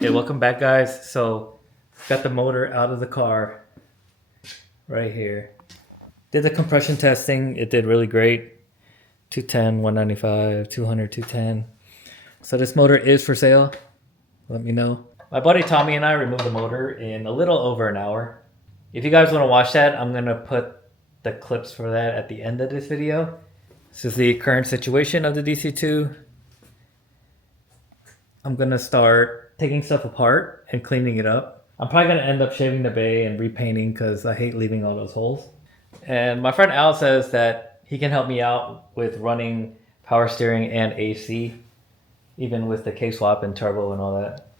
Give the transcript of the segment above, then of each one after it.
Hey, welcome back, guys. So, got the motor out of the car right here. Did the compression testing. It did really great. 210, 195, 200, 210. So this motor is for sale. Let me know. My buddy Tommy and I removed the motor in a little over an hour. If you guys want to watch that, I'm going to put the clips for that at the end of this video. This is the current situation of the DC2. I'm going to start taking stuff apart and cleaning it up. I'm probably going to end up shaving the bay and repainting because I hate leaving all those holes. And my friend Al says that he can help me out with running power steering and AC, even with the K-swap and turbo and all that.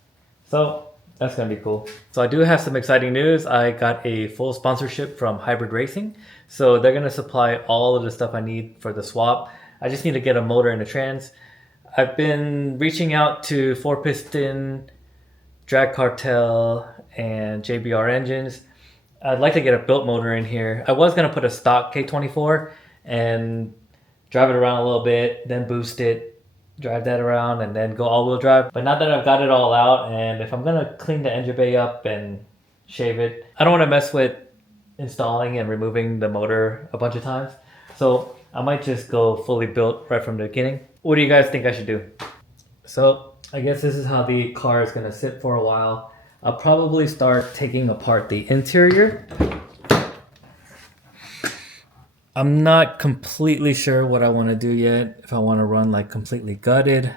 So that's going to be cool. So I do have some exciting news. I got a full sponsorship from Hybrid Racing. So they're going to supply all of the stuff I need for the swap. I just need to get a motor and a trans. I've been reaching out to 4-piston, Drag Cartel, and JBR engines. I'd like to get a built motor in here. I was going to put a stock K24 and drive it around a little bit, then boost it, drive that around, and then go all-wheel drive. But now that I've got it all out, and if I'm going to clean the engine bay up and shave it, I don't want to mess with installing and removing the motor a bunch of times. So I might just go fully built right from the beginning. What do you guys think I should do? So I guess this is how the car is going to sit for a while. I'll probably start taking apart the interior. I'm not completely sure what I want to do yet. If I want to run like completely gutted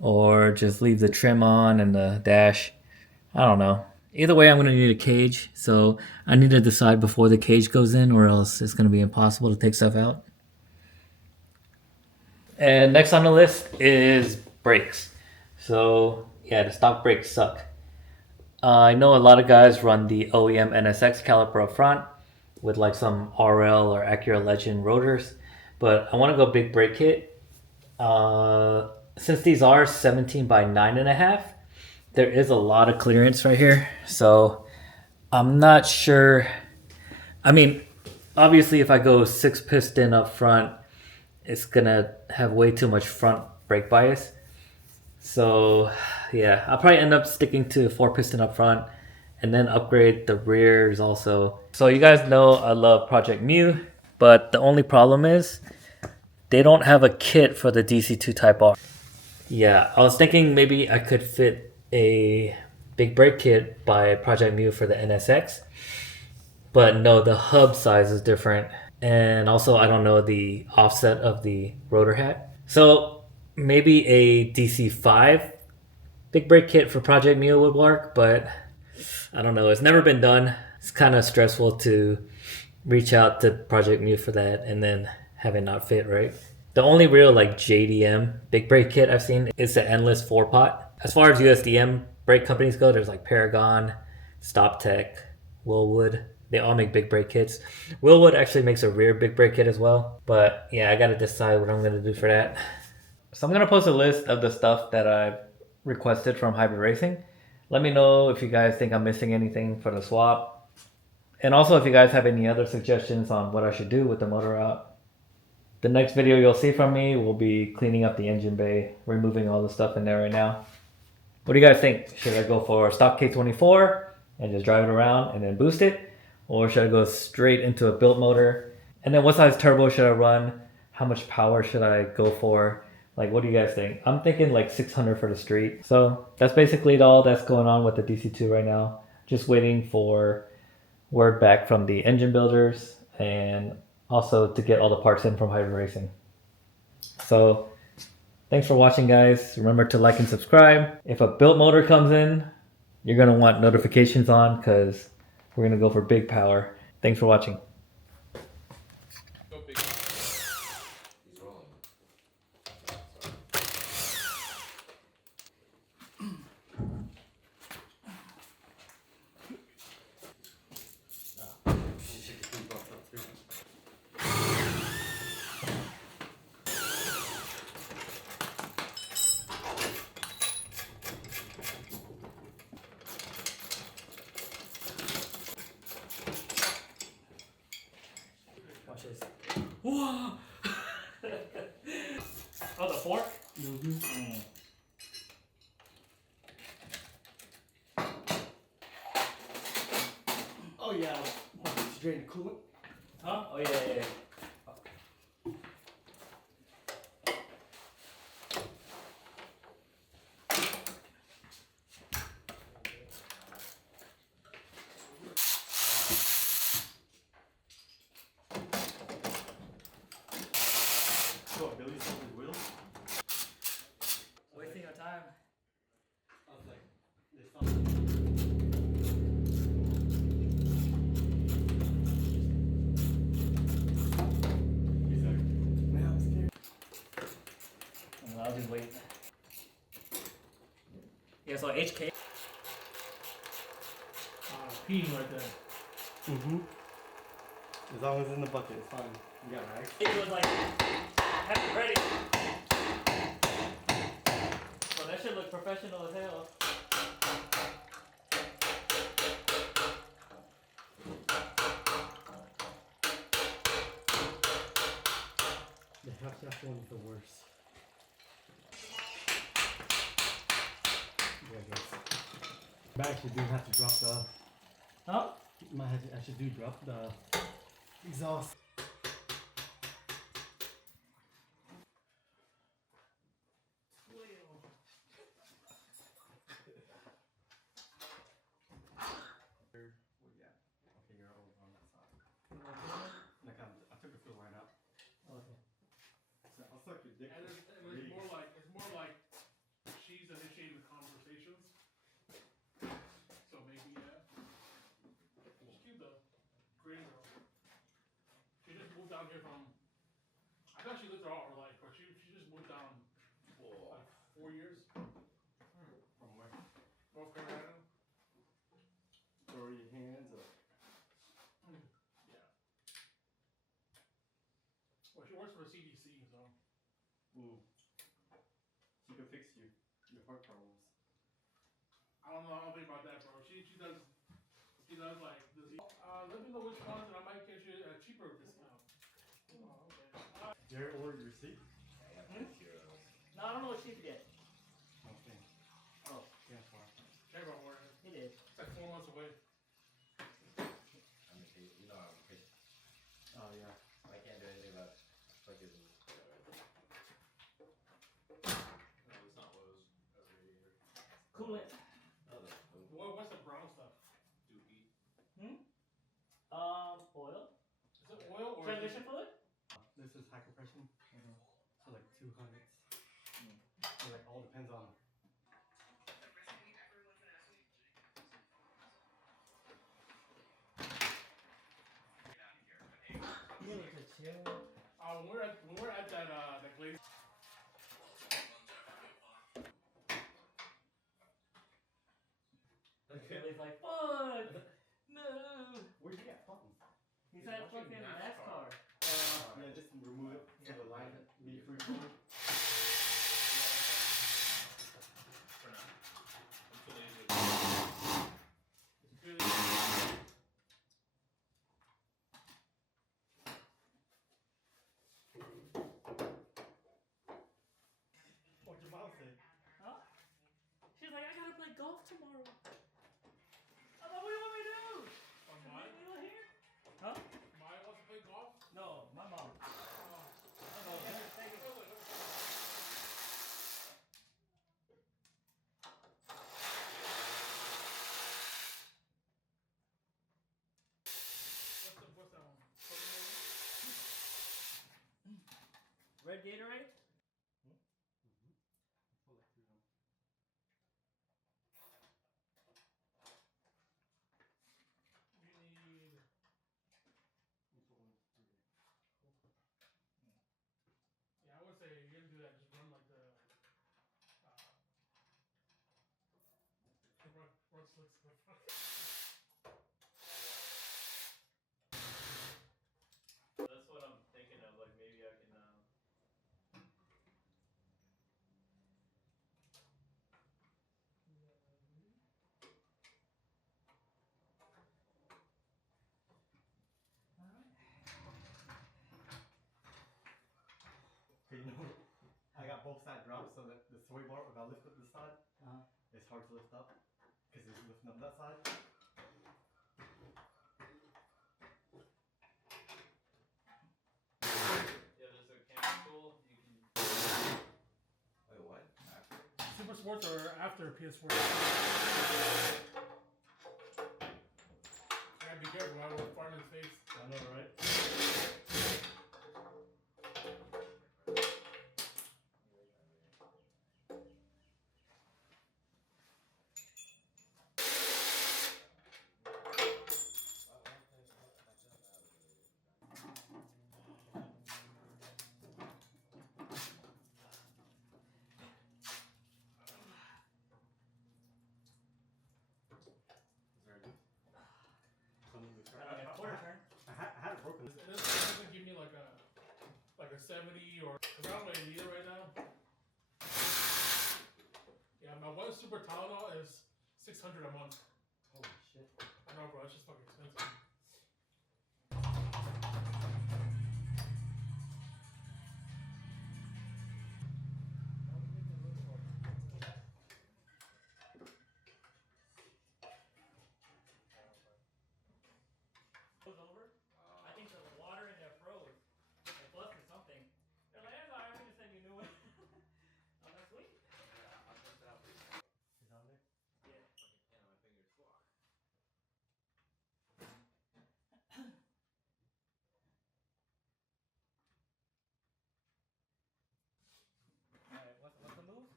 or just leave the trim on and the dash. I don't know. Either way, I'm going to need a cage. So I need to decide before the cage goes in or else it's going to be impossible to take stuff out. And next on the list is brakes. So yeah, the stock brakes suck. I know a lot of guys run the OEM NSX caliper up front with like some RL or Acura Legend rotors, but I want to go big brake kit. Since these are 17 by 9.5, there is a lot of clearance right here. So I'm not sure. I mean, obviously if I go 6-piston up front, it's gonna have way too much front brake bias. So yeah, I'll probably end up sticking to 4-piston up front and then upgrade the rears also. So you guys know I love Project Mu, but the only problem is they don't have a kit for the DC2 Type R. Yeah, I was thinking maybe I could fit a big brake kit by Project Mu for the NSX, but no, the hub size is different. And also I don't know the offset of the rotor hat. So maybe a DC5 big brake kit for Project Mu would work, but I don't know. It's never been done. It's kind of stressful to reach out to Project Mu for that and then have it not fit, right? The only real like JDM big brake kit I've seen is the Endless 4-pot. As far as USDM brake companies go, there's like Paragon, StopTech, Willwood. They all make big brake kits. Willwood actually makes a rear big brake kit as well. But yeah, I gotta decide what I'm gonna do for that. So I'm gonna post a list of the stuff that I've requested from Hybrid Racing. Let me know if you guys think I'm missing anything for the swap. And also if you guys have any other suggestions on what I should do with the motor out. The next video you'll see from me will be cleaning up the engine bay, removing all the stuff in there right now. What do you guys think? Should I go for stock K24 and just drive it around and then boost it? Or should I go straight into a built motor? And then what size turbo should I run? How much power should I go for? Like, what do you guys think? I'm thinking like 600 for the street. So that's basically all that's going on with the DC2 right now. Just waiting for word back from the engine builders and also to get all the parts in from Hybrid Racing. So thanks for watching, guys. Remember to like and subscribe. If a built motor comes in, you're going to want notifications on because we're going to go for big power. Thanks for watching. Watch this. Whoa! Oh, the fork? Mm-hmm. yeah, to drain the coolant. Huh? Oh yeah. So Billy's on his wheels. Wasting your time. I was like, they stopped. I'll just wait. Yeah, so HK. Peeing right there. As long as it's in the bucket, it's fine. You got rags? It was like, have it ready. Well, that should look professional as hell. The half shaft one is the worst. Yeah, I guess. But I actually do have to drop the. Huh? I should do drop the exhaust. Well, yeah. Okay, you're over on that side. Like I took the fuel right out. Okay. So I'll suck your dick. And it's more like she's initiating the conversations. So maybe she's cute though. Great girl. She just moved down here from. I thought she lived there all her life, but she just moved down for like 4 years. From where? North Carolina. Throw your hands up. Yeah. Well, she works for the CDC, so. She can fix your heart problems. I don't think about that, bro. She does like this. Let me know which ones, and I might get you a cheaper discount. Oh, okay. Jared ordered your receipt? No, I don't know what sheep yet. Okay. Oh, yeah, fine. Check out where He did. it's like 4 months away. I'm impatient. You know I'm impatient. Oh, yeah. I can't do anything about fucking. No, it's not Lowe's. That's radiator. Coolant. Oh, that's cool. What's the brown stuff? Doopy. Oil. Is it oil or Transmission fluid? This is high compression. So like 200s. So like all depends on. Yeah, it's a chill. when we're at that glaze. Billy's like, fuck! No! Where'd you get buttons? He's at fucking NASCAR. Yeah, just remove it so the line be free forward. For now. Until they do. It's really. What'd your mom say? Huh? She's like, I gotta play golf tomorrow. I'm like, what do you want me to do? Maya? You don't hear? Huh? Maya wants to play golf? No, my mom. Oh. I don't know. Take it. What's that one? Red Gatorade? You need. Yeah, I would say you're gonna do that. Just run like the. Run slicks. That's what I'm thinking of. Like maybe I can. Okay, you know, I got both sides dropped so that the sway bar, if I lift up this side, it's hard to lift up because it's lifting up that side. Sports or after PS4? Gotta be careful, I will fart in his face. I know, right? Is there a loop? Something loose, Like right? a quarter turn. I had it broken. It doesn't give me like a 70 or because I don't really need it right now. Yeah, my one super Tylenol is $600 a month. Holy shit. I know, bro. It's just fucking expensive. Goes over. I think the water in there froze. It busted something. They're like, "That's alright, we just send you a new one." I'm like, sweet. Yeah, I'll test it out for you. Is that on there? Yeah. Fucking pain on my fingers. Fuck. Alright, what's the move?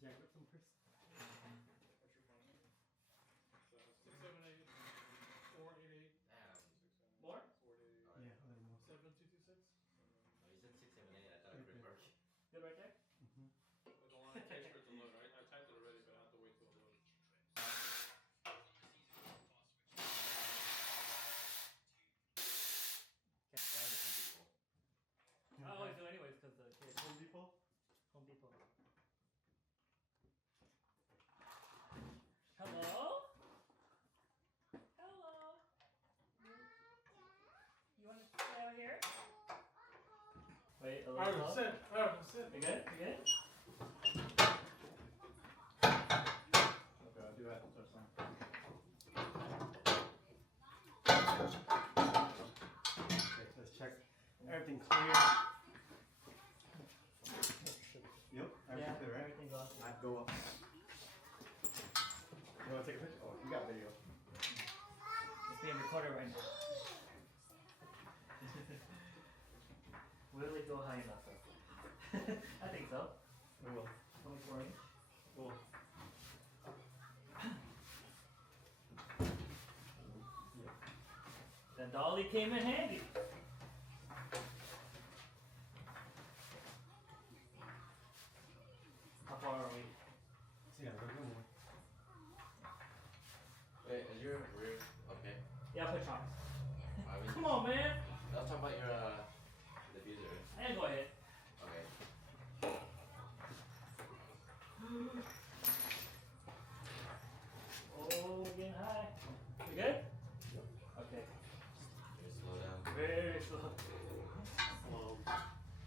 Jack, grab some Chris. What's your phone number? 678 488 Damn. More? 488 Yeah, a little more. 7226. No, you said 6, 7, 8. I thought it was work. Good right there? There's a lot of text for it to load. I typed it already, but I have to wait till it loads. I always do anyways because the kids. Home Depot? Home Depot. Hello? Hello? You want to stay out here? Wait, a little close. Sit. Sit. You good? You good? Okay, I'll do that. That's fine. Okay, let's check. Everything clear. Yep, everything clear, right? Everything's awesome. I'd go up. You want to take a picture? Oh, you got video. It's being recorded right now. Will it go high enough though? I think so. We will. 24 inch. Cool. The dolly came in handy. How far are we? So yeah, we're going more. Wait, is your rear okay? Yeah, I'll put chunks. I mean, Come on, man. I was talking about your diffuser. I gotta go ahead.